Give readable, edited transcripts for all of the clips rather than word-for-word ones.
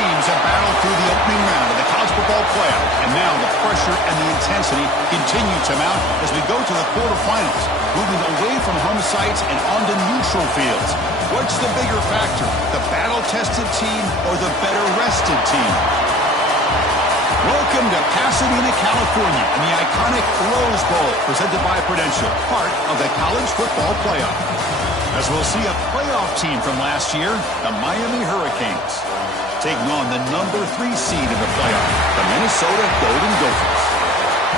teams have battled through the opening round of the college football playoff, and now the pressure and the intensity continue to mount as we go to the quarterfinals, moving away from home sites and onto neutral fields. What's the bigger factor, the battle-tested team or the better-rested team? Welcome to Pasadena, California, and the iconic Rose Bowl, presented by Prudential, part of the college football playoff. As we'll see a playoff team from last year, the Miami Hurricanes, taking on the number 3 seed in the playoff, the Minnesota Golden Gophers.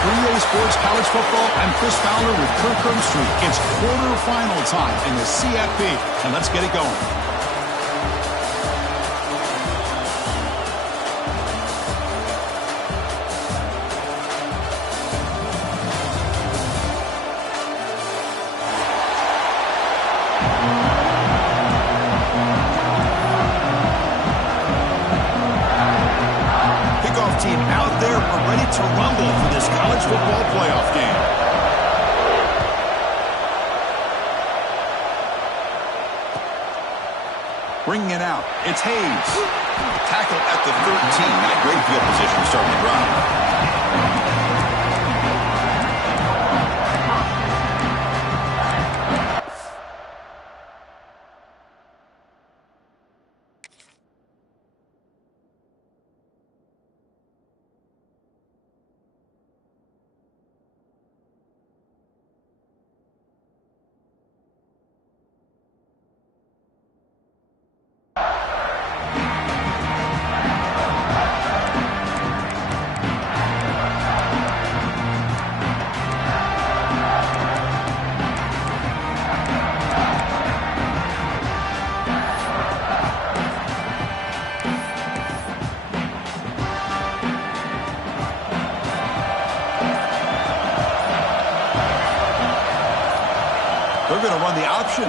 3A Sports College Football, I'm Chris Fowler with Kirk Herbstreit. It's quarterfinal time in the CFP, and let's get it going. Team out there ready to rumble for this college football playoff game. Bringing it out, it's Hayes. Tackle at the 13, not great field position starting the drive. They're going to run the option.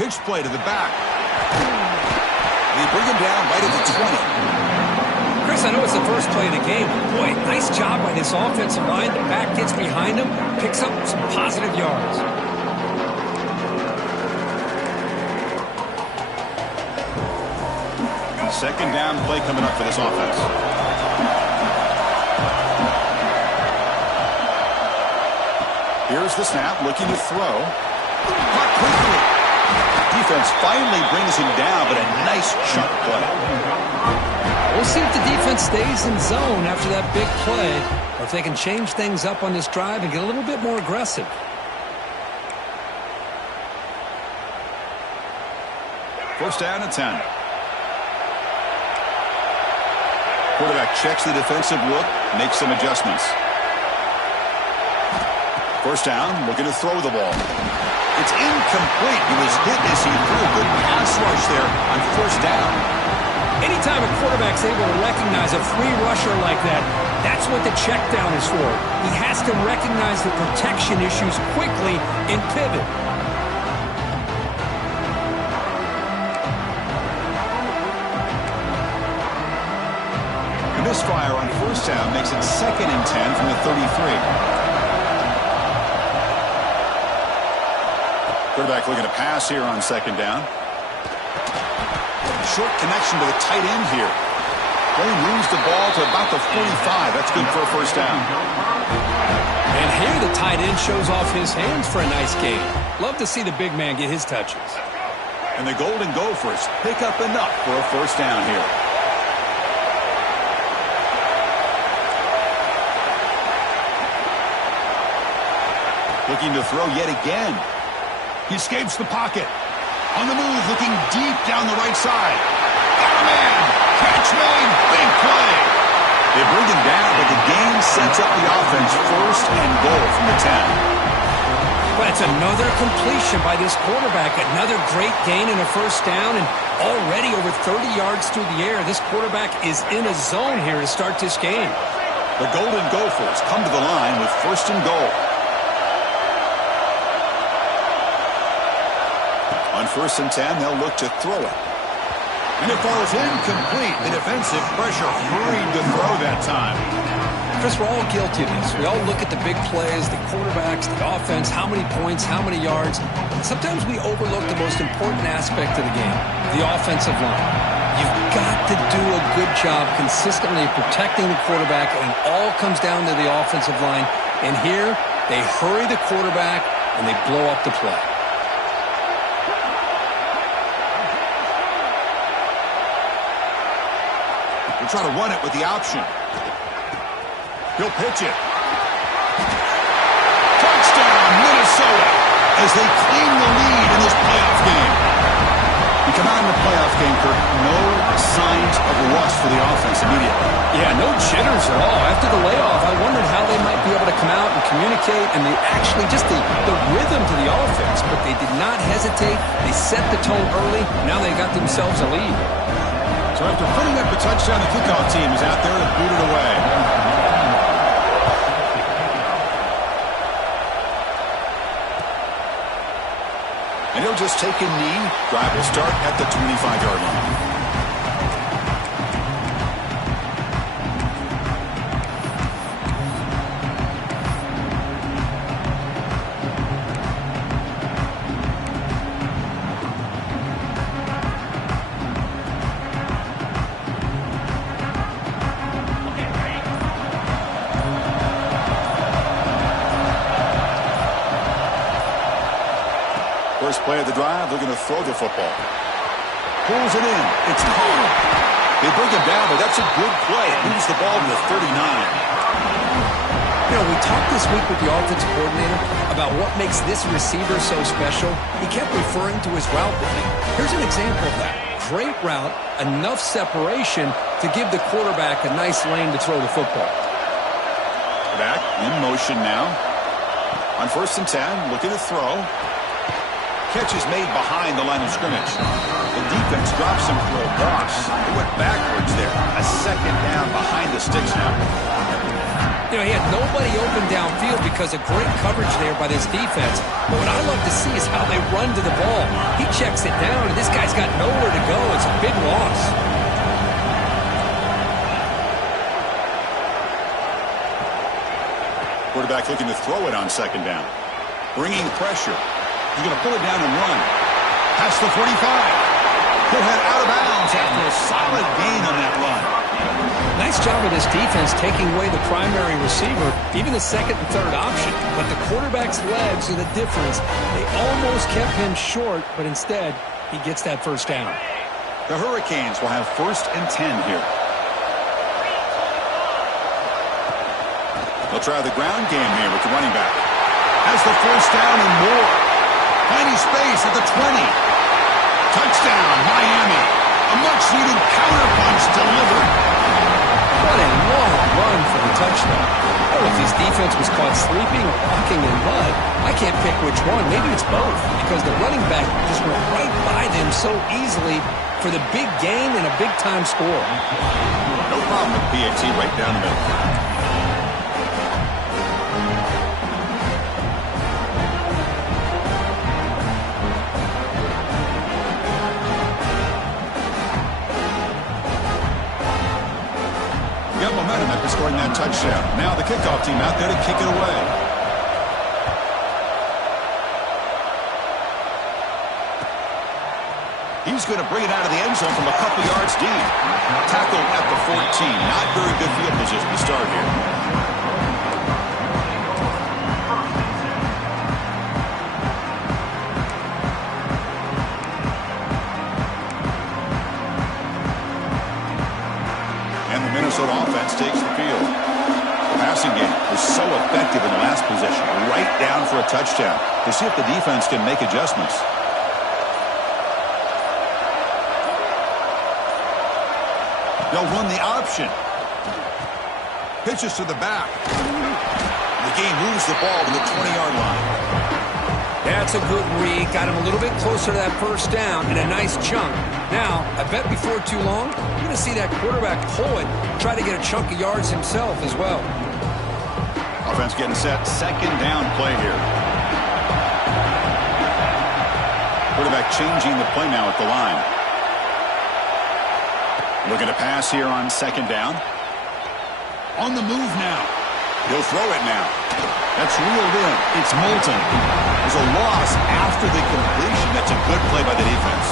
Pitch play to the back. They bring him down right at the 20. Chris, I know it's the first play of the game. Boy, nice job by this offensive line. The back gets behind him, picks up some positive yards. Second down play coming up for this offense. Here's the snap, looking to throw. Caught quickly. Defense finally brings him down, but a nice chunk play. We'll see if the defense stays in zone after that big play, or if they can change things up on this drive and get a little bit more aggressive. First down and 10. Quarterback checks the defensive look, makes some adjustments. First down, looking to throw the ball. It's incomplete. He was hit as he threw a good pass rush there on first down. Anytime a quarterback's able to recognize a free rusher like that, that's what the check down is for. He has to recognize the protection issues quickly and pivot. The misfire on first down makes it 2nd and 10 from the 33. Quarterback looking to pass here on second down. Short connection to the tight end here. They moves the ball to about the 45. That's good for a first down. And here the tight end shows off his hands for a nice gain. Love to see the big man get his touches. And the Golden Gophers pick up enough for a first down here. Looking to throw yet again. He escapes the pocket. On the move, looking deep down the right side. Got a man. Catch made. Big play. They bring him down, but the gain sets up the offense. First and goal from the 10. But it's another completion by this quarterback. Another great gain in a first down, and already over 30 yards through the air. This quarterback is in a zone here to start this game. The Golden Gophers come to the line with first and goal. On first and 10, they'll look to throw it. And it falls incomplete. The defensive pressure hurried to throw that time. Chris, we're all guilty of this. We all look at the big plays, the quarterbacks, the offense, how many points, how many yards. Sometimes we overlook the most important aspect of the game, the offensive line. You've got to do a good job consistently protecting the quarterback, and it all comes down to the offensive line. And here, they hurry the quarterback, and they blow up the play. They'll try to run it with the option. He'll pitch it. Touchdown, Minnesota, as they claim the lead in this playoff game. You come out in the playoff game, Kirk, no signs of rust for the offense immediately. Yeah, no jitters at all. After the layoff, I wondered how they might be able to come out and communicate and actually just the rhythm to the offense. But they did not hesitate. They set the tone early. Now they got themselves a lead. So after putting up the touchdown, the kickoff team is out there to boot it away. And he'll just take a knee. Drive will start at the 25-yard line. First play of the drive, they're going to throw the football. Pulls it in. It's caught. They bring him down, but that's a good play. It moves the ball to the 39. You know, we talked this week with the offensive coordinator about what makes this receiver so special. He kept referring to his route running. Here's an example of that. Great route, enough separation to give the quarterback a nice lane to throw the football. Back in motion now. On 1st and 10, looking to throw. Catch is made behind the line of scrimmage. The defense drops him for a loss. He went backwards there. A second down behind the sticks now. You know, he had nobody open downfield because of great coverage there by this defense. But what I love to see is how they run to the ball. He checks it down, and this guy's got nowhere to go. It's a big loss. Quarterback looking to throw it on 2nd down. Bringing pressure. He's going to pull it down and run. Past the 45. He'll head out of bounds after a solid gain on that run. Nice job of this defense taking away the primary receiver, even the 2nd and 3rd option. But the quarterback's legs are the difference. They almost kept him short, but instead, he gets that 1st down. The Hurricanes will have 1st and 10 here. They'll try the ground game here with the running back. Has the 1st down and more. Tiny space at the 20. Touchdown, Miami. A much-needed counterpunch delivered. What a long run for the touchdown. Oh, if his defense was caught sleeping or walking in mud, I can't pick which one. Maybe it's both, because the running back just went right by them so easily for the big gain and a big-time score. No problem with PAT right down the middle. Momentum after scoring that touchdown. Now the kickoff team out there to kick it away. He's going to bring it out of the end zone from a couple yards deep. Tackled at the 14. Not very good field position to start here. Minnesota offense takes the field. The passing game was so effective in the last possession. Right down for a touchdown. To see if the defense can make adjustments. They'll run the option. Pitches to the back. The game moves the ball to the 20-yard line. That's a good read. Got him a little bit closer to that 1st down and a nice chunk. Now, I bet before too long, you're going to see that quarterback pull it, try to get a chunk of yards himself as well. Offense getting set. 2nd down play here. Quarterback changing the play now at the line. Looking to pass here on 2nd down. On the move now. He'll throw it now. That's reeled in. It's Moulton. There's a loss after the completion. That's a good play by the defense.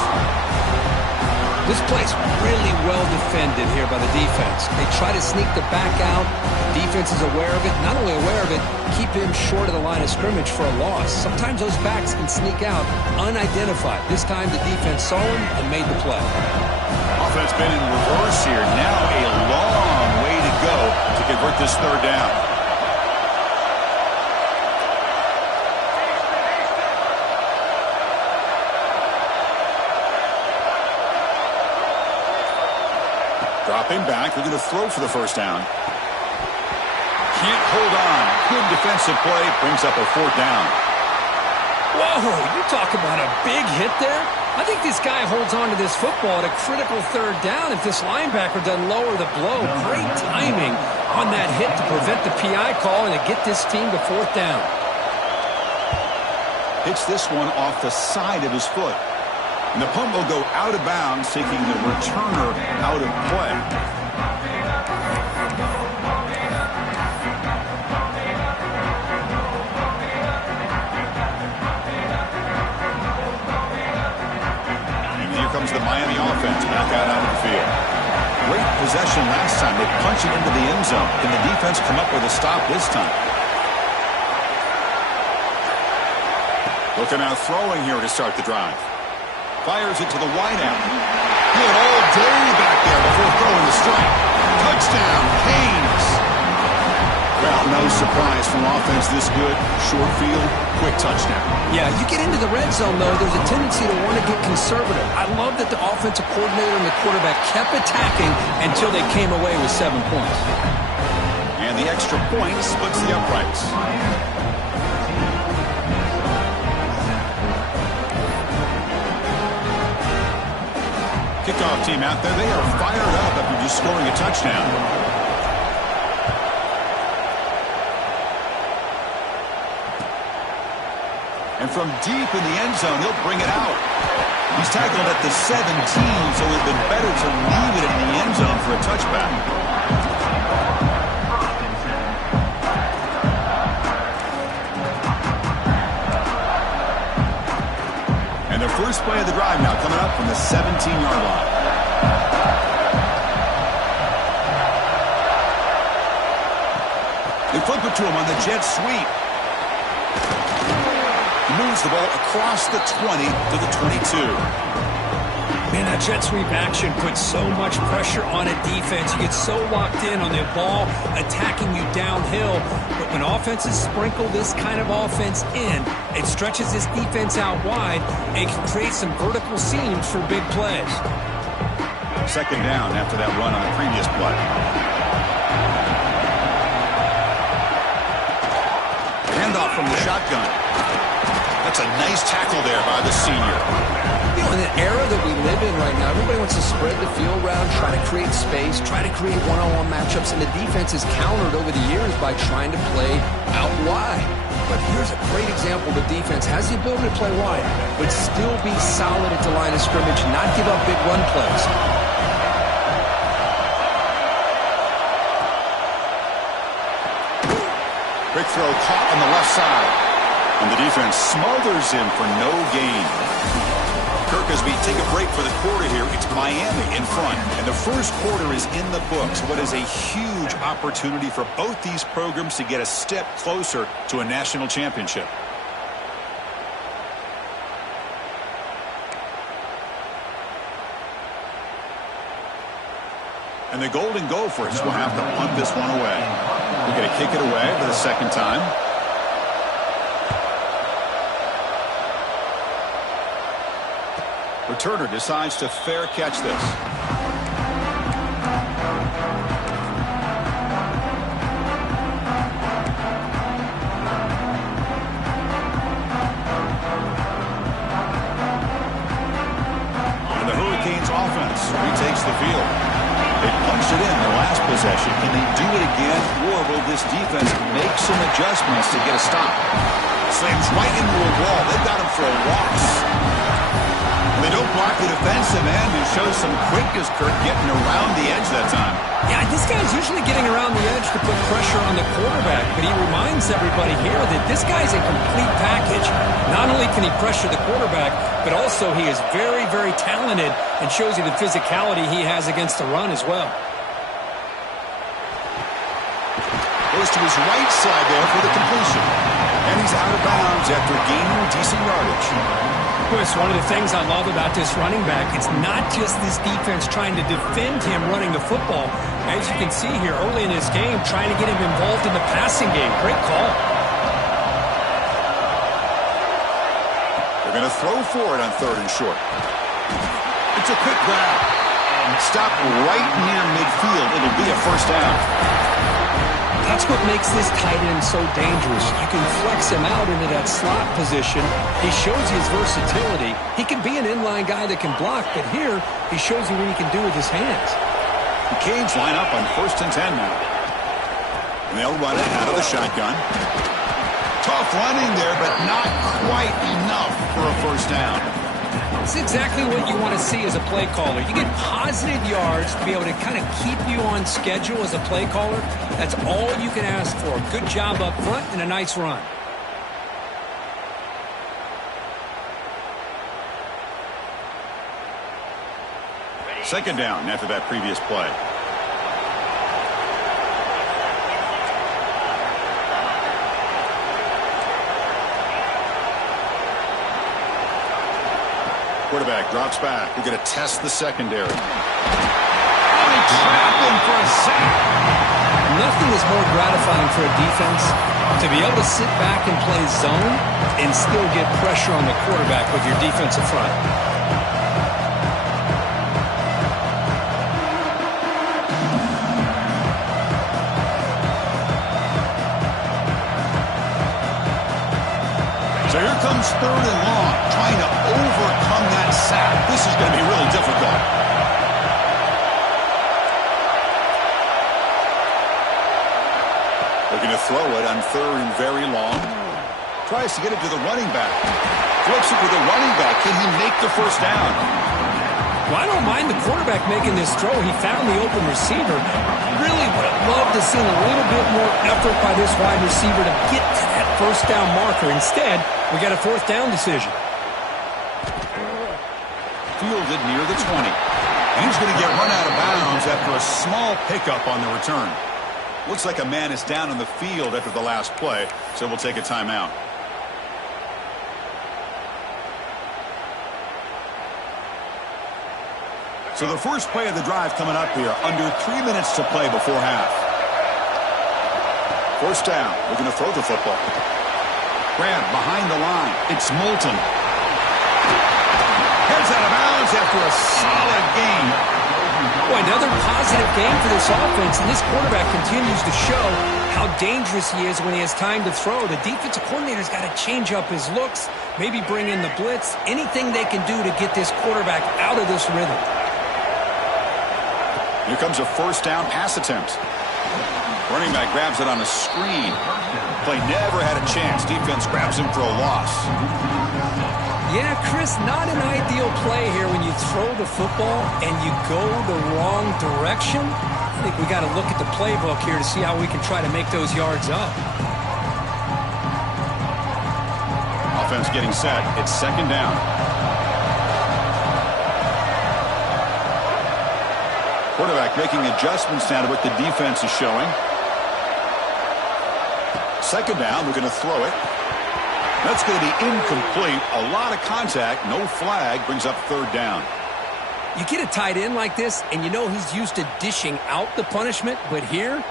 This play's really well defended here by the defense. They try to sneak the back out. The defense is aware of it. Not only aware of it, keep him short of the line of scrimmage for a loss. Sometimes those backs can sneak out unidentified. This time the defense saw him and made the play. Offense been in reverse here. Now a long way to go to convert this third down. Dropping back, they're going to throw for the first down. Can't hold on. Good defensive play, brings up a fourth down. Whoa, you talk about a big hit there. I think this guy holds on to this football at a critical third down if this linebacker doesn't lower the blow. Great timing on that hit to prevent the PI call and to get this team to fourth down. Hits this one off the side of his foot. And the punt will go out of bounds, taking the returner out of play. And here comes the Miami offense back out onto the field. Great possession last time. They punch it into the end zone. Can the defense come up with a stop this time? Looking out throwing here to start the drive. Fires it to the wideout. Good all day back there before throwing the strike. Touchdown, Canes. Well, no surprise from offense this good. Short field, quick touchdown. Yeah, you get into the red zone, though, there's a tendency to want to get conservative. I love that the offensive coordinator and the quarterback kept attacking until they came away with 7 points. And the extra point splits the uprights. Kickoff team out there. They are fired up after just scoring a touchdown. And from deep in the end zone, he'll bring it out. He's tackled at the 17, so it would have been better to leave it in the end zone for a touchback. And the first play of the drive now coming up from the 17-yard line. They flip it to him on the jet sweep. He moves the ball across the 20 to the 22. Man, that jet sweep action puts so much pressure on a defense. You get so locked in on the ball attacking you downhill. But when offenses sprinkle this kind of offense in, it stretches this defense out wide and can create some vertical seams for big plays. Second down after that run on the previous play. Handoff from the shotgun. That's a nice tackle there by the senior. You know, in the era that we live in right now, everybody wants to spread the field around, try to create space, try to create one-on-one matchups, and the defense is countered over the years by trying to play out wide. But here's a great example. The defense has the ability to play wide, but still be solid at the line of scrimmage, not give up big run plays. Quick throw caught on the left side. And the defense smothers him for no gain. Kirkesby take a break for the quarter here. It's Miami in front. And the first quarter is in the books. What is a huge opportunity for both these programs to get a step closer to a national championship. And the Golden Gophers will have to punt this one away. We're going to kick it away for the second time. Returner decides to fair catch this. And the Hurricanes offense retakes the field. They punched it in their last possession. Can they do it again, or will this defense make some adjustments to get a stop? Slams right into a wall. They've got him for a loss. They don't block the defensive end and show some quickness, Kirk, getting around the edge that time. Yeah, this guy's usually getting around the edge to put pressure on the quarterback, but he reminds everybody here that this guy's a complete package. Not only can he pressure the quarterback, but also he is very, very talented and shows you the physicality he has against the run as well. Goes to his right side there for the completion. And he's out of bounds after gaining decent yardage. Chris, one of the things I love about this running back, it's not just this defense trying to defend him running the football. As you can see here early in this game, trying to get him involved in the passing game. Great call. They're going to throw for it on 3rd and short. It's a quick grab. And stop right near midfield. It'll be a first down. That's what makes this tight end so dangerous. You can flex him out into that slot position. He shows his versatility. He can be an inline guy that can block, but here he shows you what he can do with his hands. The Canes line up on 1st and 10 now. And they'll run it out of the shotgun. Tough running there, but not quite enough for a first down. It's exactly what you want to see as a play caller. You get positive yards to be able to kind of keep you on schedule as a play caller. That's all you can ask for. Good job up front and a nice run. Second down after that previous play. Quarterback drops back. We're going to test the secondary. Oh, he trapped him for a sack. Nothing is more gratifying for a defense to be able to sit back and play zone and still get pressure on the quarterback with your defensive front. So here comes 3rd and long, trying to overcome that sack. This is going to be really difficult. Looking to throw it on 3rd and very long. Tries to get it to the running back. Flips it to the running back. Can he make the first down? Well, I don't mind the quarterback making this throw. He found the open receiver. Really would have loved to see a little bit more effort by this wide receiver to get to that first down marker. Instead, we got a 4th down decision. Fielded near the 20. And he's going to get run out of bounds after a small pickup on the return. Looks like a man is down on the field after the last play, so we'll take a timeout. So the first play of the drive coming up here, under 3 minutes to play before half. First down, we're going to throw the football. Grab behind the line. It's Moulton. Heads out of bounds after a solid game. Boy, another positive game for this offense, and this quarterback continues to show how dangerous he is when he has time to throw. The defensive coordinator's got to change up his looks, maybe bring in the blitz, anything they can do to get this quarterback out of this rhythm. Here comes a first down pass attempt. Running back grabs it on a screen. Play never had a chance. Defense grabs him for a loss. Yeah, Chris, not an ideal play here when you throw the football and you go the wrong direction. I think we got to look at the playbook here to see how we can try to make those yards up. Offense getting set. It's second down. Quarterback making adjustments now to what the defense is showing. Second down, we're going to throw it. That's going to be incomplete. A lot of contact, no flag, brings up 3rd down. You get a tight end like this, and you know he's used to dishing out the punishment, but here,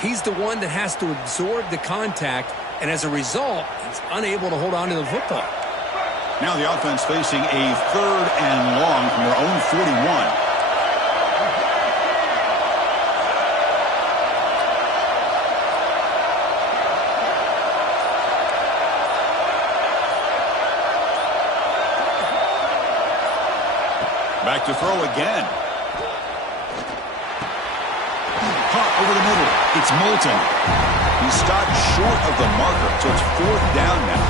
he's the one that has to absorb the contact, and as a result, he's unable to hold on to the football. Now the offense facing a 3rd and long from their own 41. Back to throw again. Caught over the middle. It's Moulton. He stopped short of the marker, so it's 4th down now.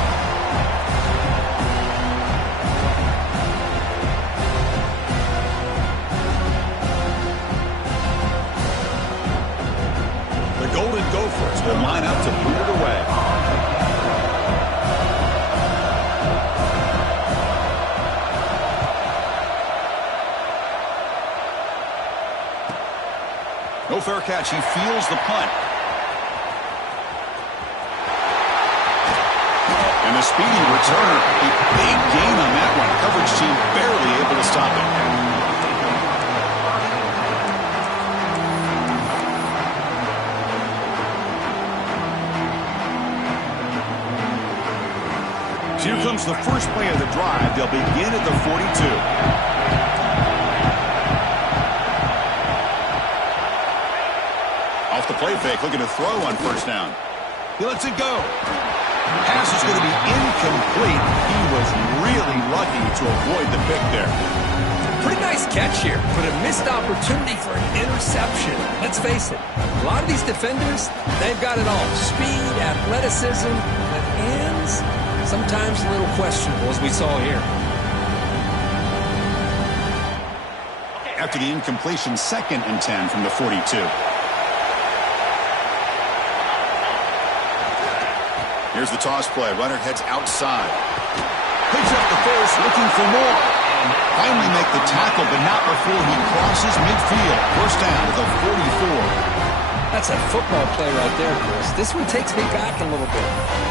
catch. He feels the punt. And a speedy returner. A big gain on that one. Coverage team barely able to stop it. So here comes the first play of the drive. They'll begin at the 42. Off the play fake, looking to throw on first down. He lets it go. Pass is going to be incomplete. He was really lucky to avoid the pick there. Pretty nice catch here, but a missed opportunity for an interception. Let's face it, a lot of these defenders, they've got it all. Speed, athleticism, but hands, sometimes a little questionable, as we saw here. After the incompletion, 2nd and 10 from the 42. Here's the toss play. Runner heads outside. Picks up the first, looking for more. Finally make the tackle, but not before he crosses midfield. First down to the 44. That's a football play right there, Chris. This one takes me back a little bit.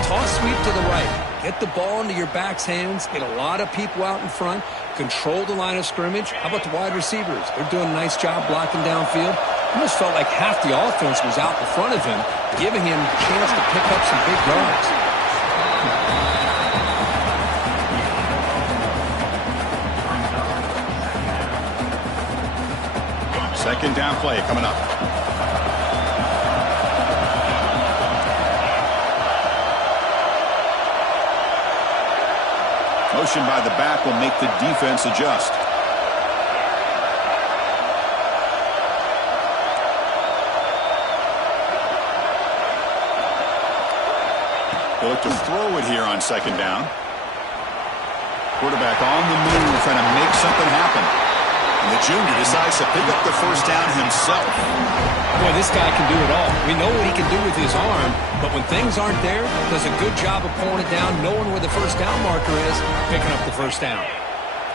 Toss sweep to the right. Get the ball into your back's hands. Get a lot of people out in front. Control the line of scrimmage. How about the wide receivers? They're doing a nice job blocking downfield. Almost felt like half the offense was out in front of him, giving him a chance to pick up some big yards. Second down play coming up. Motion by the back will make the defense adjust. They look to throw it here on second down. Quarterback on the move, trying to make something happen. And the junior decides to pick up the first down himself. Boy, this guy can do it all. We know what he can do with his arm, but when things aren't there, does a good job of pulling it down, knowing where the first down marker is, picking up the first down.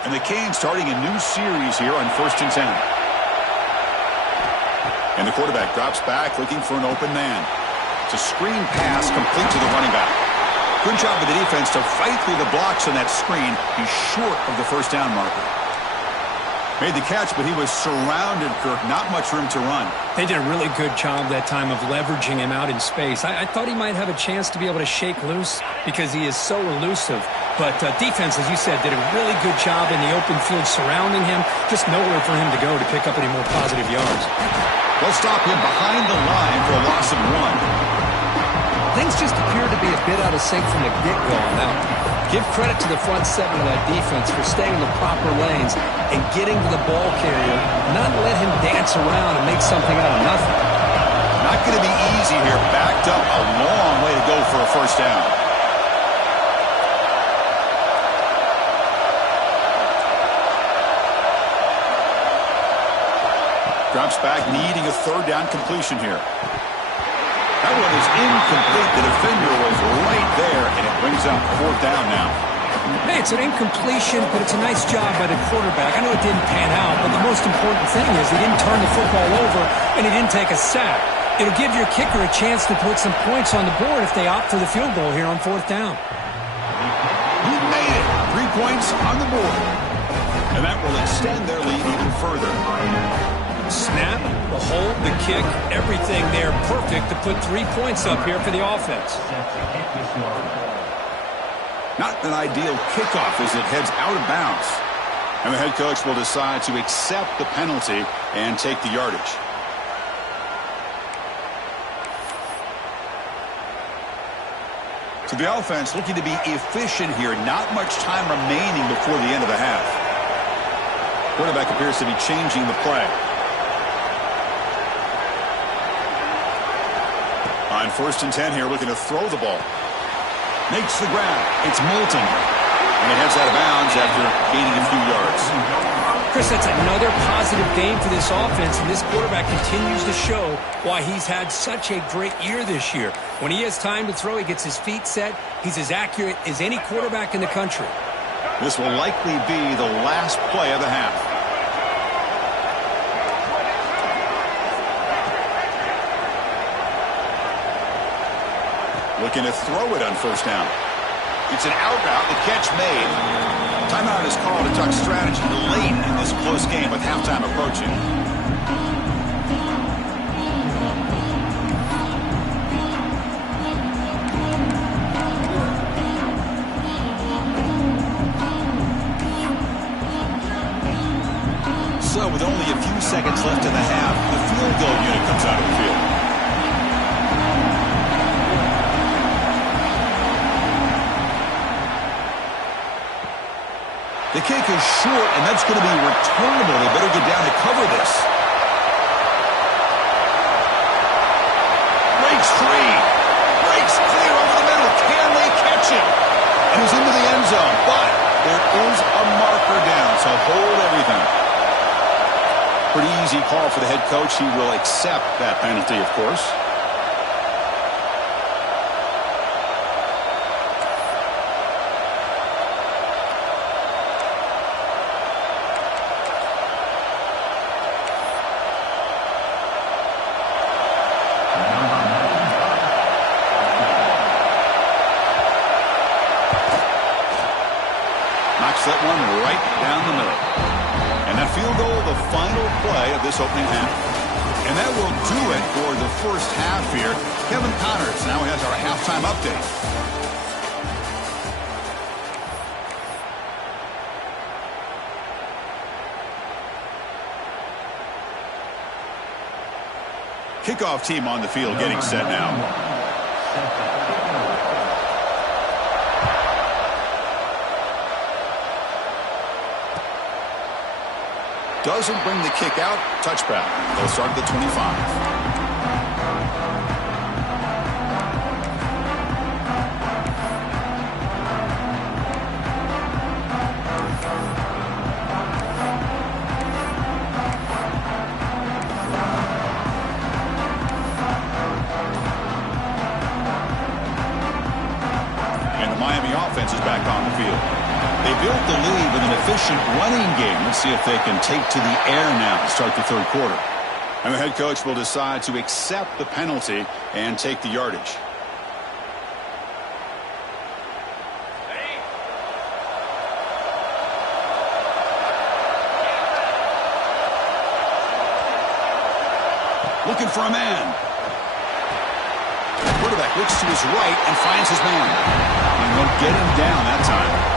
And the Canes starting a new series here on 1st and 10. And the quarterback drops back, looking for an open man. It's a screen pass complete to the running back. Good job of the defense to fight through the blocks on that screen. He's short of the first down marker. Made the catch, but he was surrounded, Kirk. Not much room to run. They did a really good job that time of leveraging him out in space. I thought he might have a chance to be able to shake loose because he is so elusive. But defense, as you said, did a really good job in the open field surrounding him. Just nowhere for him to go to pick up any more positive yards. They'll stop him behind the line for a loss of 1. Things just appear to be a bit out of sync from the get-go on that one. Give credit to the front seven of that defense for staying in the proper lanes and getting to the ball carrier, not let him dance around and make something out of nothing. Not going to be easy here. Backed up a long way to go for a first down. Drops back, needing a third down completion here. That one is incomplete. The defender was right there, and it brings up 4th down now. Hey, it's an incompletion, but it's a nice job by the quarterback. I know it didn't pan out, but the most important thing is he didn't turn the football over, and he didn't take a sack. It'll give your kicker a chance to put some points on the board if they opt for the field goal here on 4th down. He made it. 3 points on the board. And that will extend their lead even further. Snap, the hold, the kick, everything there perfect to put 3 points up here for the offense. Not an ideal kickoff as it heads out of bounds. And the head coach will decide to accept the penalty and take the yardage. So the offense looking to be efficient here. Not much time remaining before the end of the half. Quarterback appears to be changing the play. On 1st and 10 here, looking to throw the ball. Makes the grab. It's Moulton. And it heads out of bounds after gaining a few yards. Chris, that's another positive game for this offense, and this quarterback continues to show why he's had such a great year this year. When he has time to throw, he gets his feet set. He's as accurate as any quarterback in the country. This will likely be the last play of the half. Looking to throw it on first down. It's an out route, the catch made. Timeout is called to talk strategy late in this close game with halftime approaching. So with only a few seconds left in the half, the field goal unit comes out of the field. The kick is short, and that's going to be returnable. They better get down to cover this. Breaks free. Breaks clear over the middle. Can they catch him? And he's into the end zone, but there is a marker down, so hold everything. Pretty easy call for the head coach. He will accept that penalty, of course. Knocks that one right down the middle. And that field goal, the final play of this opening half. And that will do it for the first half here. Kevin Connors now has our halftime update. Kickoff team on the field getting set now. Doesn't bring the kick out. Touchback. They'll start at the 25. And the Miami offense is back on the field. They built the lead with an efficient running game. Let's see if they can take to the air now to start the third quarter. And the head coach will decide to accept the penalty and take the yardage. Looking for a man. The quarterback looks to his right and finds his man. And they'll get him down that time.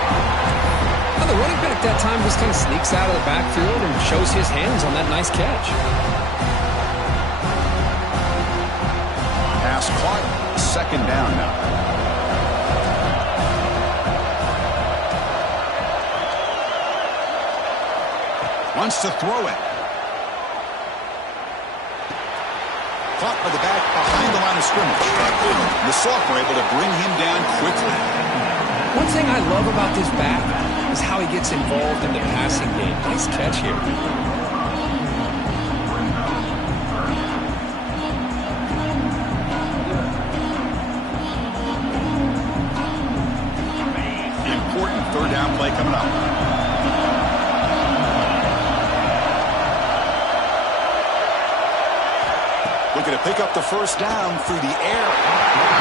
The running back that time just kind of sneaks out of the backfield and shows his hands on that nice catch. Pass caught. Second down now. Wants to throw it. Caught by the back behind the line of scrimmage. The sophomore able to bring him down quickly. One thing I love about this back is how he gets involved in the passing game. Nice catch here. Important third down play coming up. Looking to pick up the first down through the air.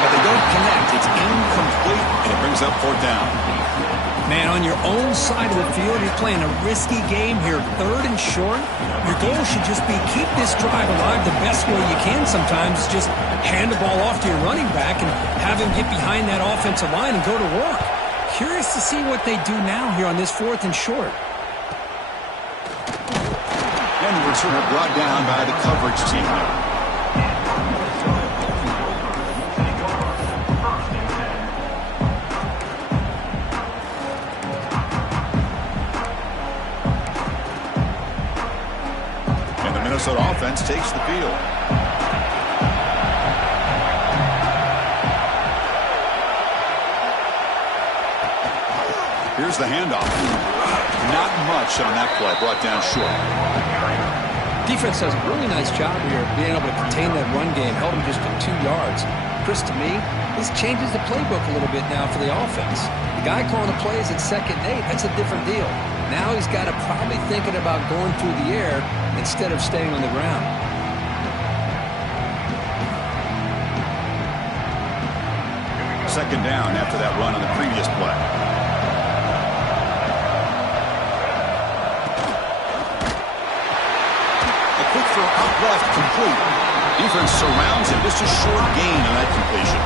But they don't connect. It's incomplete, and it brings up fourth down. Man, on your own side of the field, you're playing a risky game here. Third and short. Your goal should just be keep this drive alive the best way you can sometimes. Just hand the ball off to your running back and have him get behind that offensive line and go to work. Curious to see what they do now here on this fourth and short. And the returner brought down by the coverage team. Minnesota offense takes the field. Here's the handoff. Not much on that play. Brought down short. Defense does a really nice job here of being able to contain that run game. Held him just to 2 yards. Chris, to me, this changes the playbook a little bit now for the offense. The guy calling the plays at 2nd and 8, that's a different deal. Now he's got to probably thinking about going through the air instead of staying on the ground. Second down after that run on the previous play. A quick throw out left, complete. Defense surrounds him. Just a short gain on that completion.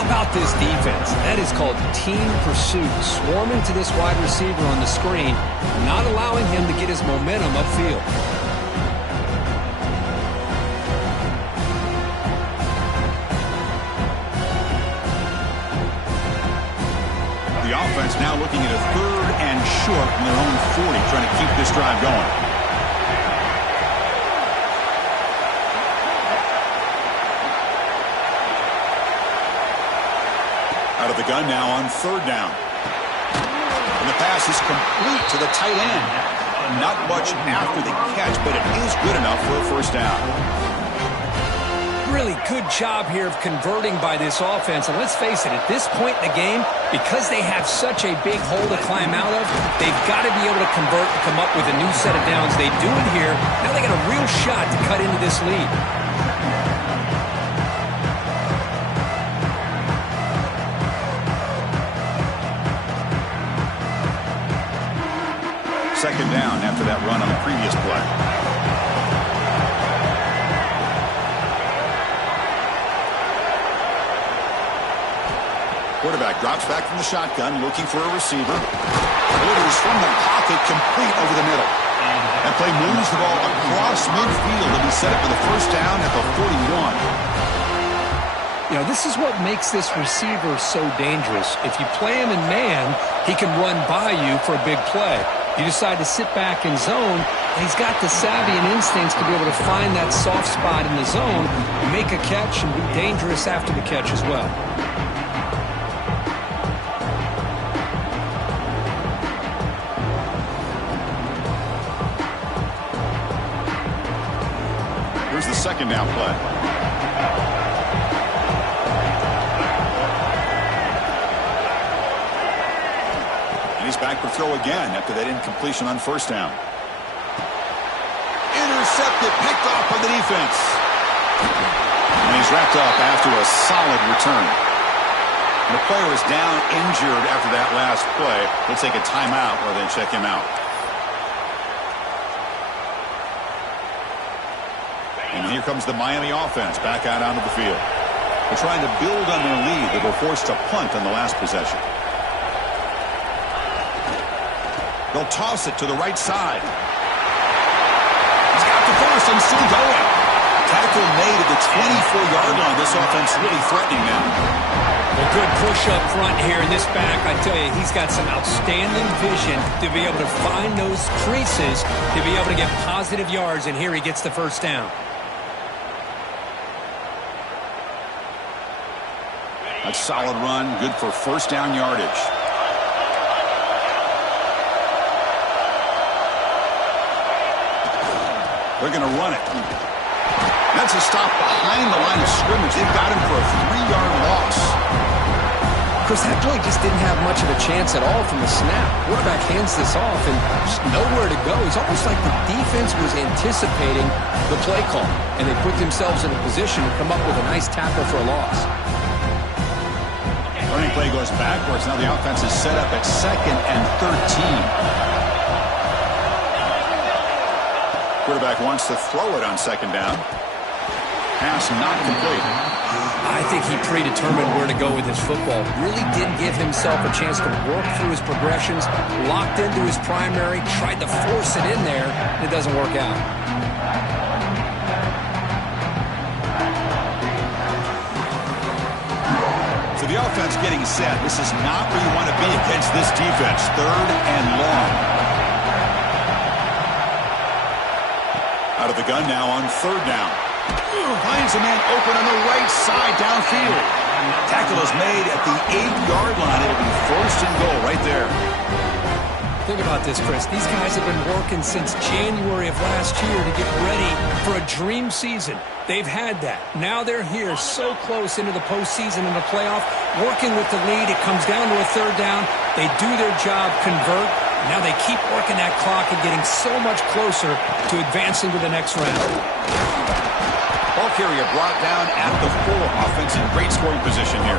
How about this defense? That is called team pursuit. Swarming to this wide receiver on the screen, not allowing him to get his momentum upfield. The offense now looking at a 3rd and short from their own 40, trying to keep this drive going. Out of the gun now on 3rd down. And the pass is complete to the tight end. Not much after the catch, but it is good enough for a 1st down. Really good job here of converting by this offense. And let's face it, at this point in the game, because they have such a big hole to climb out of, they've got to be able to convert and come up with a new set of downs. They do it here. Now they got a real shot to cut into this lead. Second down after that run on the previous play. Quarterback drops back from the shotgun, looking for a receiver. Orders from the pocket, complete over the middle. That play moves the ball across midfield to be set up for the 1st down at the 41. You know, this is what makes this receiver so dangerous. If you play him in man, he can run by you for a big play. You decide to sit back in zone, and he's got the savvy and instincts to be able to find that soft spot in the zone, make a catch, and be dangerous after the catch as well. Here's the 2nd down play. He's back for throw again after that incompletion on 1st down. Intercepted, picked off by the defense. And he's wrapped up after a solid return. The player is down injured after that last play. They'll take a timeout or then check him out. And here comes the Miami offense back out onto the field. They're trying to build on their lead. They were forced to punt on the last possession. They'll toss it to the right side. He's got the first and still going. Tackle made at the 24-yard line. This offense really threatening now. A good push up front here in this back. I tell you, he's got some outstanding vision to be able to find those creases, to be able to get positive yards, and here he gets the 1st down. A solid run, good for 1st down yardage. They're going to run it. That's a stop behind the line of scrimmage. They've got him for a 3-yard loss. Chris, that play just didn't have much of a chance at all from the snap. Quarterback hands this off and just nowhere to go. It's almost like the defense was anticipating the play call, and they put themselves in a position to come up with a nice tackle for a loss. Running play goes backwards. Now the offense is set up at 2nd and 13. Quarterback wants to throw it on 2nd down. Pass not complete. I think he predetermined where to go with his football. Really didn't give himself a chance to work through his progressions. Locked into his primary, tried to force it in there. It doesn't work out. So the offense getting set. This is not where you want to be against this defense. 3rd and long. Out of the gun now on 3rd down. Finds a man open on the right side downfield. Tackle is made at the 8-yard line. It'll be 1st and goal right there. Think about this, Chris. These guys have been working since January of last year to get ready for a dream season. They've had that. Now they're here so close into the postseason and the playoff, working with the lead. It comes down to a 3rd down. They do their job, convert. Now they keep working that clock and getting so much closer to advancing to the next round. Ball carrier brought down at the 4. Offense in great scoring position here.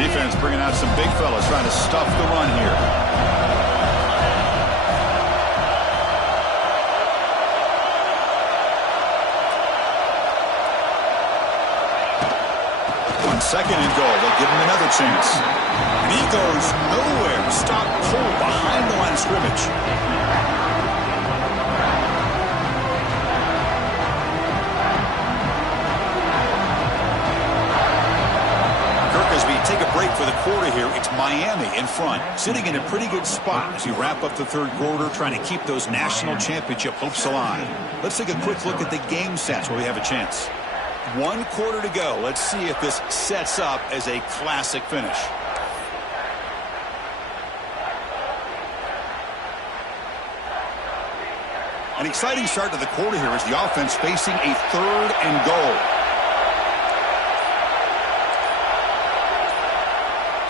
Defense bringing out some big fellas trying to stuff the run here. On 2nd and goal, they'll give him another chance. And he goes nowhere. Stopped cold behind the line of scrimmage. Take a break for the quarter here. It's Miami in front, sitting in a pretty good spot as we wrap up the 3rd quarter, trying to keep those national championship hopes alive. Let's take a quick look at the game sets where we have a chance. 1 quarter to go. Let's see if this sets up as a classic finish. An exciting start to the quarter here as the offense facing a 3rd and goal.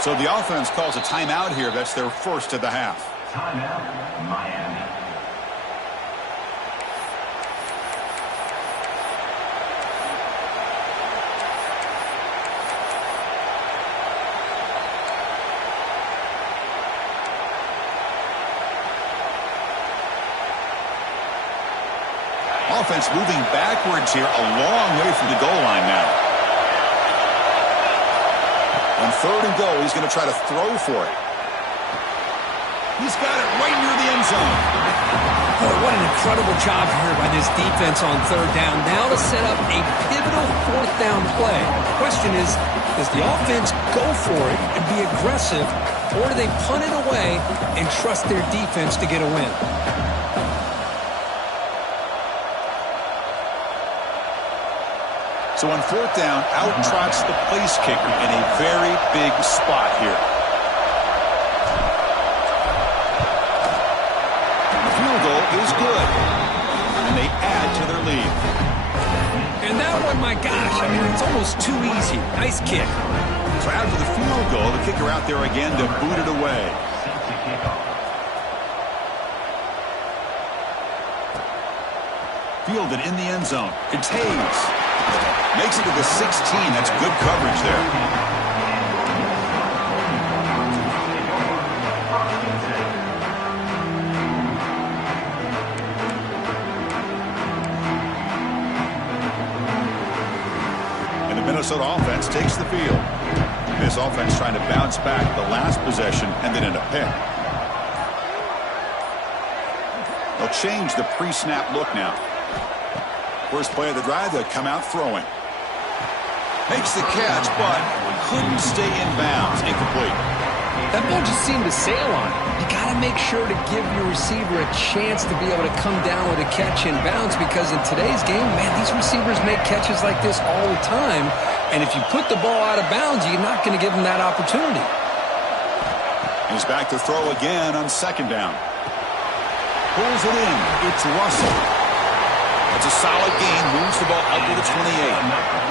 So the offense calls a timeout here. That's their first of the half. Timeout, Miami. Offense moving backwards here, a long way from the goal line now. On 3rd and goal, he's going to try to throw for it. He's got it right near the end zone. Boy, what an incredible job here by this defense on 3rd down. Now to set up a pivotal 4th down play. The question is, does the offense go for it and be aggressive, or do they punt it away and trust their defense to get a win? So on 4th down, out trots the place kicker in a very big spot here. The field goal is good, and they add to their lead. And that one, my gosh, I mean, it's almost too easy. Nice kick. So after the field goal, the kicker out there again to boot it away. Fielded in the end zone. It's Hayes. Makes it to the 16. That's good coverage there. And the Minnesota offense takes the field. This offense trying to bounce back the last possession and then in a pick. They'll change the pre-snap look now. First play of the drive, they'll come out throwing. Makes the catch, but couldn't stay in bounds. Incomplete. That ball just seemed to sail on it. You got to make sure to give your receiver a chance to be able to come down with a catch in bounds, because in today's game, man, these receivers make catches like this all the time. And if you put the ball out of bounds, you're not going to give them that opportunity. He's back to throw again on 2nd down. Pulls it in. It's Russell. It's a solid gain. Moves the ball out to the 28.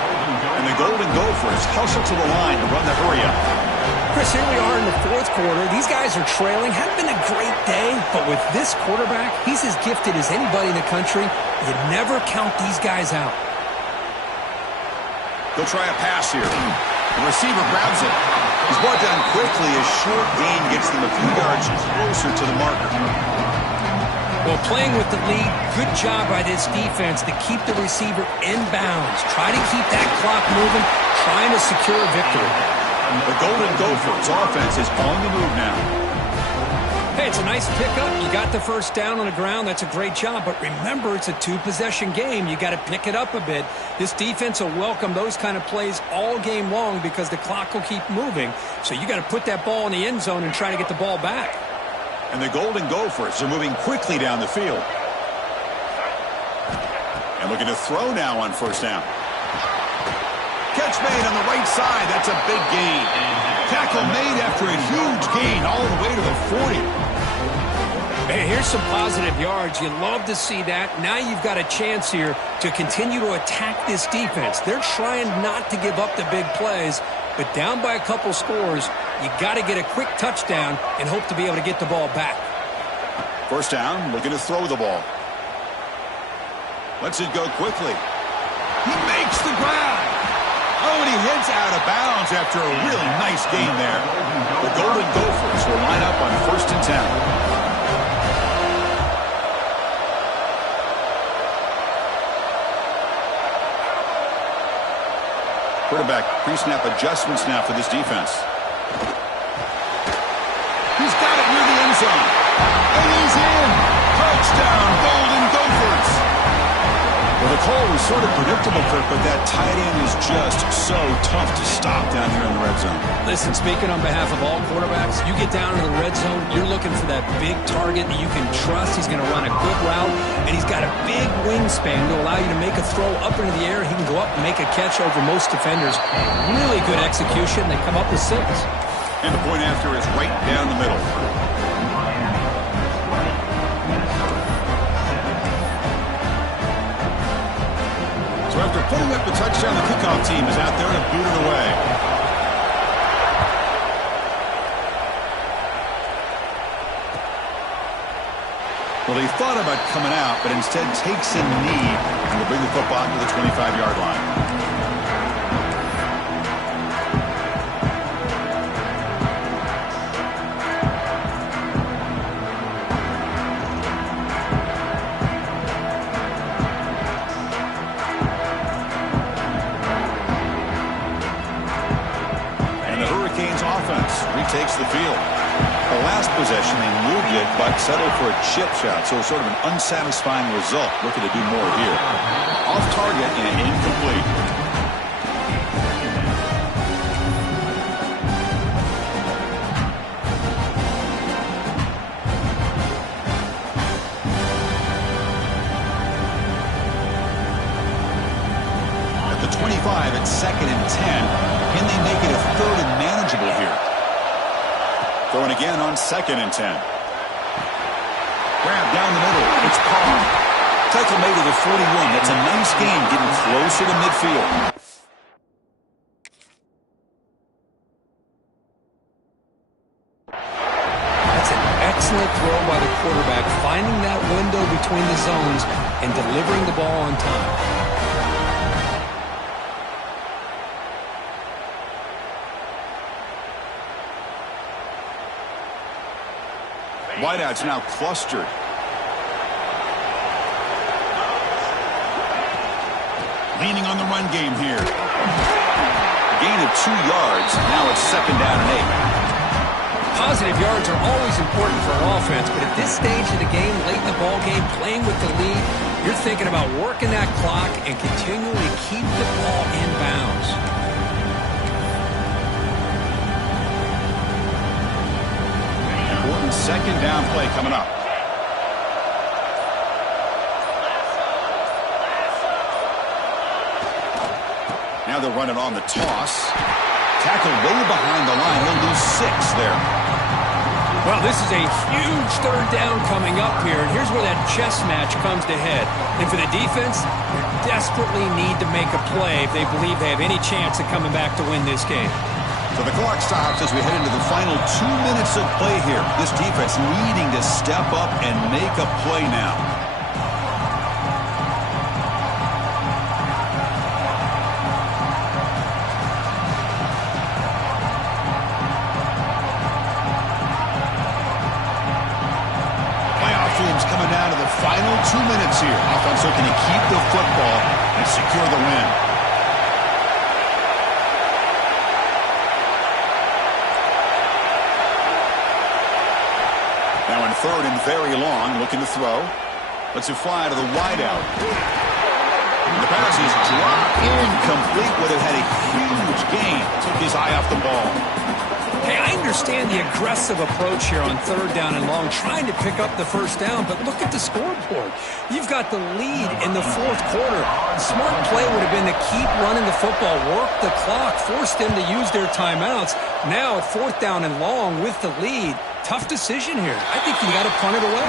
And the Golden Gophers hustle to the line to run the hurry-up. Chris, here we are in the 4th quarter. These guys are trailing. Hadn't been a great day, but with this quarterback, he's as gifted as anybody in the country. You never count these guys out. They'll try a pass here. The receiver grabs it. He's brought down quickly. A short gain gets them a few yards closer to the marker. Well, playing with the lead, good job by this defense to keep the receiver in bounds. Try to keep that clock moving, trying to secure a victory. The Golden Gophers offense is on the move now. Hey, it's a nice pickup. You got the first down on the ground. That's a great job. But remember, it's a 2-possession game. You got to pick it up a bit. This defense will welcome those kind of plays all game long because the clock will keep moving. So you got to put that ball in the end zone and try to get the ball back. And the Golden Gophers are moving quickly down the field. And looking to throw now on 1st down. Catch made on the right side. That's a big gain. Tackle made after a huge gain all the way to the 40. Hey, here's some positive yards. You love to see that. Now you've got a chance here to continue to attack this defense. They're trying not to give up the big plays. But down by a couple scores, you got to get a quick touchdown and hope to be able to get the ball back. First down, looking to throw the ball. Lets it go quickly. He makes the grab. Oh, and he heads out of bounds after a really nice gain there. The Golden Gophers will line up on 1st and 10. Quarterback pre-snap adjustments now for this defense. He's got it near the end zone. And he's in. Touchdown, Golden Gophers. Well, the call was sort of predictable, Kirk, but that tight end is just so tough to stop down here in the red zone. Listen, speaking on behalf of all quarterbacks, you get down into the red zone, you're looking for that big target that you can trust. He's going to run a good route, and he's got a big wingspan to allow you to make a throw up into the air. He can go up and make a catch over most defenders. Really good execution. They come up with 6. And the point after is right down the middle. So after putting up the touchdown, the kickoff team is out there to boot it away. Well, he thought about coming out, but instead takes a knee and will bring the football to the 25-yard line. Takes the field. The last possession, they moved it, but settled for a chip shot, so sort of an unsatisfying result. Looking to do more here. Off target and incomplete. At the 25, it's 2nd and 10. Can they make it a 3rd and manageable here? Throwing again on 2nd and 10. Grab down the middle. It's Parr. Tackle made to the 41. That's a nice gain, getting closer to midfield. That's an excellent throw by the quarterback, finding that window between the zones and delivering the ball on time. Wideouts now clustered. Leaning on the run game here. A gain of 2 yards. Now it's 2nd down and 8. Positive yards are always important for an offense, but at this stage of the game, late in the ball game, playing with the lead, you're thinking about working that clock and continually keep the ball in bounds. Important 2nd down play coming up. Now they're running on the toss. Tackle way behind the line. He'll lose 6 there. Well, this is a huge 3rd down coming up here, and here's where that chess match comes to head. And for the defense, they desperately need to make a play if they believe they have any chance of coming back to win this game. So the clock stops as we head into the final 2 minutes of play here. This defense needing to step up and make a play now. Playoff teams coming down to the final 2 minutes here. Offense looking to keep the football and secure the win. Now in 3rd and very long, looking to throw. Lets it fly to the wideout. The pass is dropped incomplete, but it had a huge gain. Took his eye off the ball. Hey, I understand the aggressive approach here on 3rd down and long, trying to pick up the 1st down, but look at the scoreboard. You've got the lead in the 4th quarter. The smart play would have been to keep running the football, work the clock, force them to use their timeouts. Now, 4th down and long with the lead. Tough decision here. I think you got to punt it away.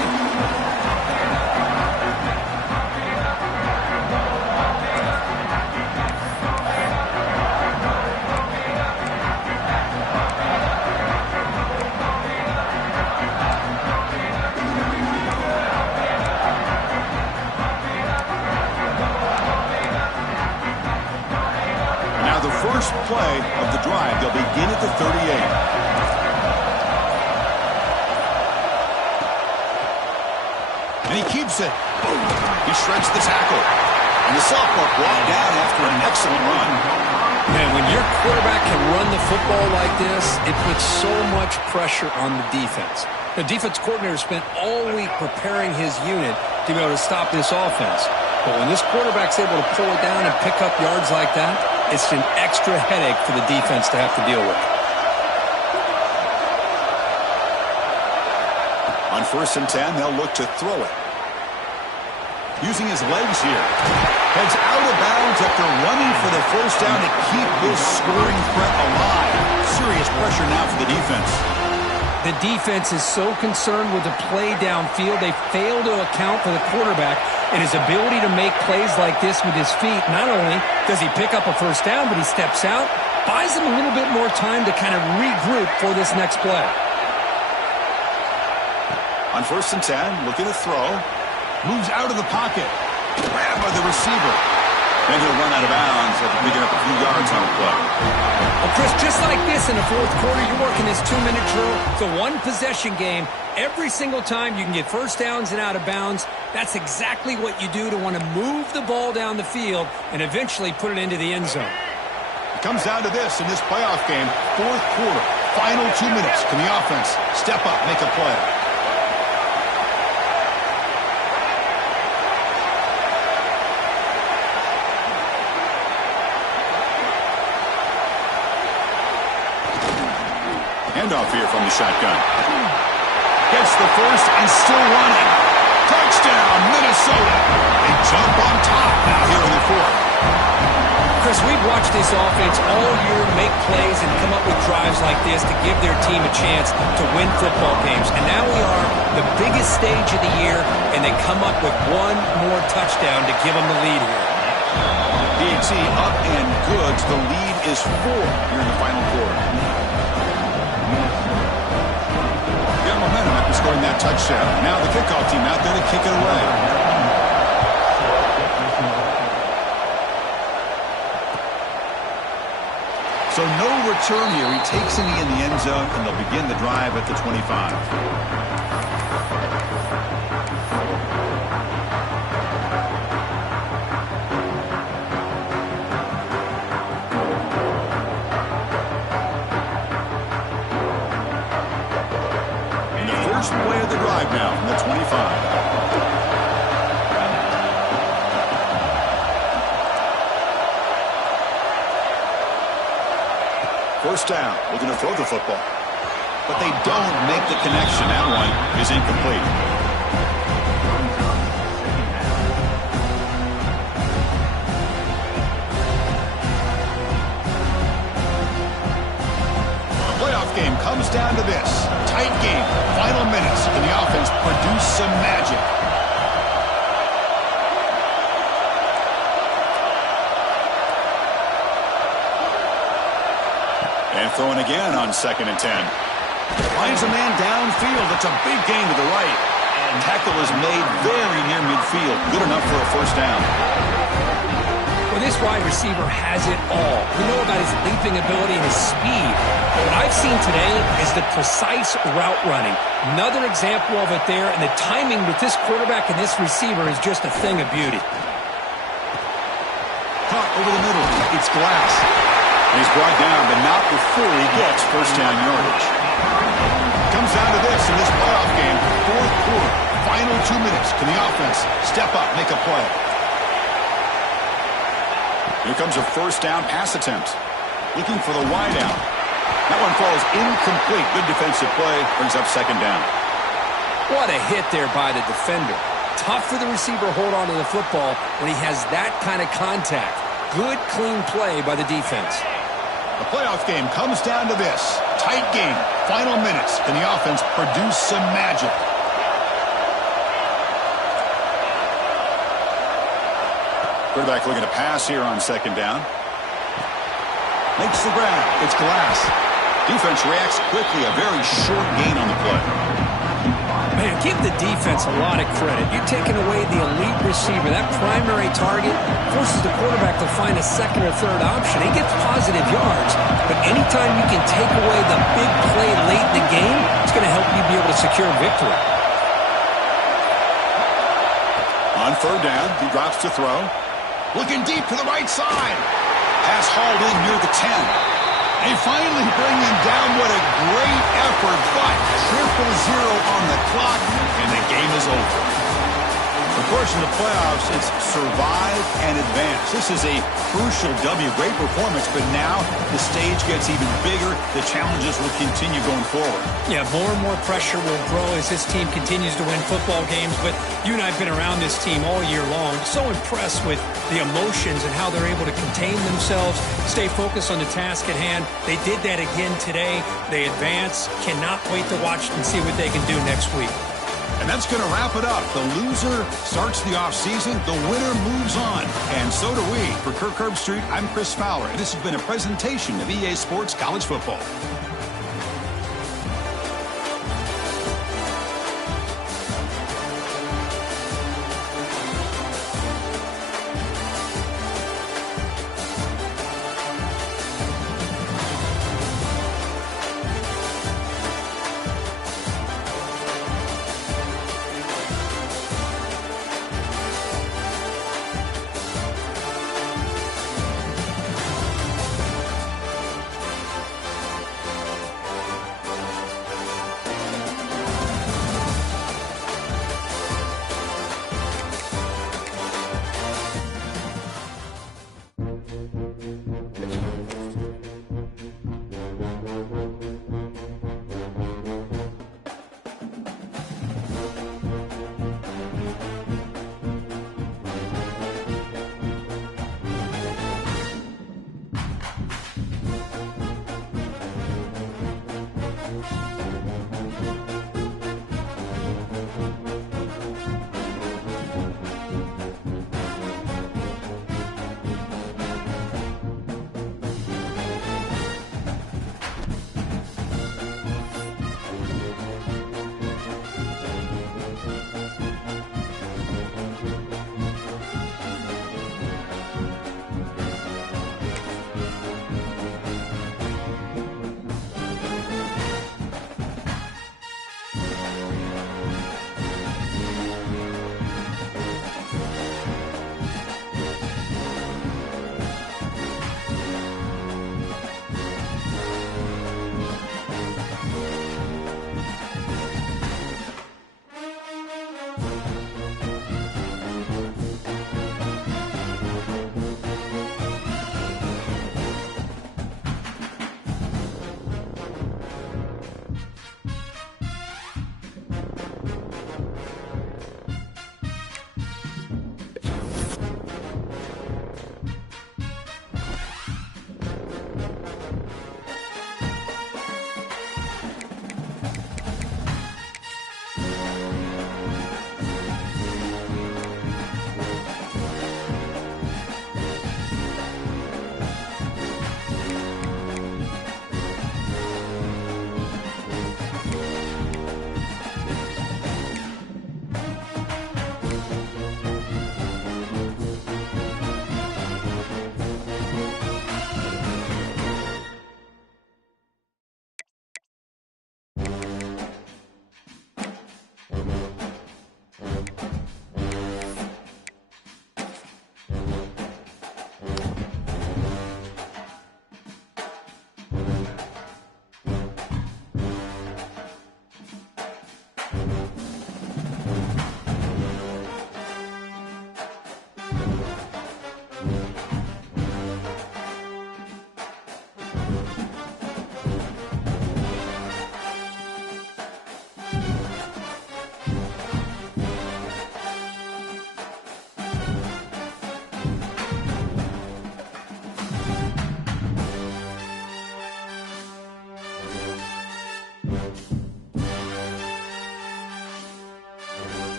play of the drive. They'll begin at the 38. And he keeps it. He shreds the tackle. And the sophomore brought down after an excellent run. Man, when your quarterback can run the football like this, it puts so much pressure on the defense. The defense coordinator spent all week preparing his unit to be able to stop this offense. But when this quarterback's able to pull it down and pick up yards like that, it's an extra headache for the defense to have to deal with. On 1st and 10, they'll look to throw it. Using his legs here. Heads out of bounds after running for the first down to keep this scoring threat alive. Serious pressure now for the defense. The defense is so concerned with the play downfield, they fail to account for the quarterback and his ability to make plays like this with his feet. Not only does he pick up a first down, but he steps out, buys him a little bit more time to kind of regroup for this next play. On 1st and 10, looking to throw. Moves out of the pocket. Grabbed by the receiver. And he'll run out of bounds after picking up a few yards on the play. Well, Chris, just like this in the 4th quarter, you're working this 2-minute drill. It's a one-possession game. Every single time you can get first downs and out of bounds, that's exactly what you do to want to move the ball down the field and eventually put it into the end zone. It comes down to this in this playoff game. 4th quarter. Final 2 minutes. Can the offense step up, make a play? Handoff here from the shotgun. Gets the first and still running. Touchdown, Minnesota. They jump on top now here in the 4th. Chris, we've watched this offense all year make plays and come up with drives like this to give their team a chance to win football games. And now we are the biggest stage of the year, and they come up with one more touchdown to give them the lead here. PAT up and good. The lead is 4 here in the final quarter. Got momentum after scoring that touchdown. Now the kickoff team out there to kick it away. So no return here. He takes it in the end zone, and they'll begin the drive at the 25. First play of the drive now from the 25. First down, looking to throw the football. But they don't make the connection. That one is incomplete. The playoff game comes down to this. Tight game, final minutes. Can the offense produce some magic? And throwing again on 2nd and 10. Finds a man downfield. It's a big gain to the right. And tackle is made very near midfield. Good enough for a first down. Well, this wide receiver has it all. We know about his leaping ability and his speed. What I've seen today is the precise route running. Another example of it there, and the timing with this quarterback and this receiver is just a thing of beauty. Caught over the middle. It's Glass. And he's brought down, but not before he gets first down yardage. Comes down to this in this playoff game. 4th quarter. Final 2 minutes. Can the offense step up, make a play? Here comes a first down pass attempt. Looking for the wideout. That one falls incomplete. Good defensive play. Brings up 2nd down. What a hit there by the defender. Tough for the receiver to hold on to the football when he has that kind of contact. Good, clean play by the defense. The playoff game comes down to this. Tight game. Final minutes. Can the offense produce some magic? Quarterback looking to pass here on 2nd down. Makes the grab. It's Glass. Defense reacts quickly. A very short gain on the play. Man, give the defense a lot of credit. You're taking away the elite receiver. That primary target forces the quarterback to find a second or third option. He gets positive yards, but anytime you can take away the big play late in the game, it's going to help you be able to secure victory. On third down, he drops to throw. Looking deep to the right side. Pass hauled in near the 10. They finally bring him down. What a great effort, but 0-0 on the clock, and the game is over. Of course, in the playoffs, it's survive and advance. This is a crucial W. Great performance, but now the stage gets even bigger. The challenges will continue going forward. Yeah, more and more pressure will grow as this team continues to win football games, but you and I have been around this team all year long. So impressed with the emotions and how they're able to contain themselves, stay focused on the task at hand. They did that again today. They advance. Cannot wait to watch and see what they can do next week. And that's going to wrap it up. The loser starts the offseason. The winner moves on. And so do we. For Kirk Herbstreit, I'm Chris Fowler. And this has been a presentation of EA Sports College Football.